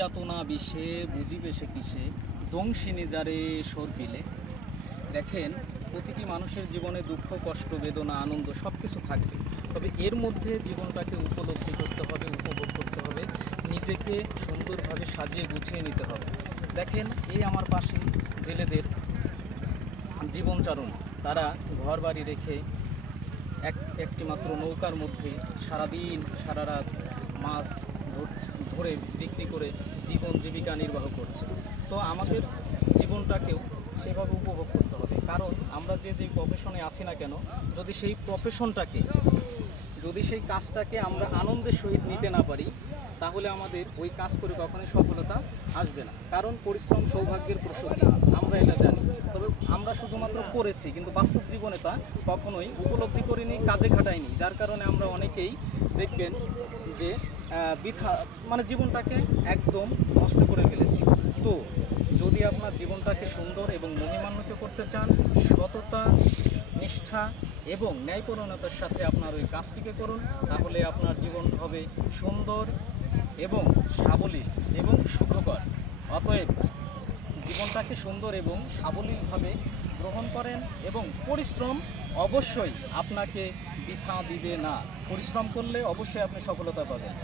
যাতনা বিষে বুঝিবে সে কিসে, দংশিনী যারে সর পিলে। দেখেন, প্রতিটি মানুষের জীবনে দুঃখ, কষ্ট, বেদনা, আনন্দ সব কিছু থাকবে, তবে এর মধ্যে জীবনটাকে উপলব্ধি করতে হবে, উপভোগ করতে হবে, নিজেকে সুন্দরভাবে সাজিয়ে গুছিয়ে নিতে হবে। দেখেন, এই আমার পাশে জেলেদের জীবনচারণ, তারা ঘর বাড়ি রেখে একটি মাত্র নৌকার মধ্যে সারাদিন সারা রাত মাছ ধরে বিক্রি করে জীবন জীবিকা নির্বাহ করছে। তো আমাদের জীবনটাকেও সেভাবে উপভোগ করতে হবে, কারণ আমরা যে প্রফেশনে আছি না কেন, যদি সেই প্রফেশনটাকে, যদি সেই কাজটাকে আমরা আনন্দের সহিত নিতে না পারি, তাহলে আমাদের ওই কাজ করে কখনোই সফলতা আসবে না। কারণ পরিশ্রম সৌভাগ্যের প্রসূতি, আমরা এটা জানি, তবে আমরা শুধুমাত্র করেছি, কিন্তু বাস্তব জীবনে তা কখনোই উপলব্ধি করিনি, কাজে খাটাইনি, যার কারণে আমরা অনেকেই দেখবেন যে বৃথা জীবনটাকে একদম নষ্ট করে ফেলেছি। তো যদি আপনার জীবনটাকে সুন্দর এবং মহিমান্বিত করতে চান, সততা, নিষ্ঠা এবং ন্যায়পরায়ণতার সাথে আপনার ওই কাজটিকে করুন, তাহলে আপনার জীবন হবে সুন্দর এবং সাবলীল এবং সুখকর। অতএব জীবনটাকে সুন্দর এবং সাবলীলভাবে গ্রহণ করেন এবং পরিশ্রম অবশ্যই আপনাকে বৃথা দিবে না। পরিশ্রম করলে অবশ্যই আপনি সফলতা পাবেন।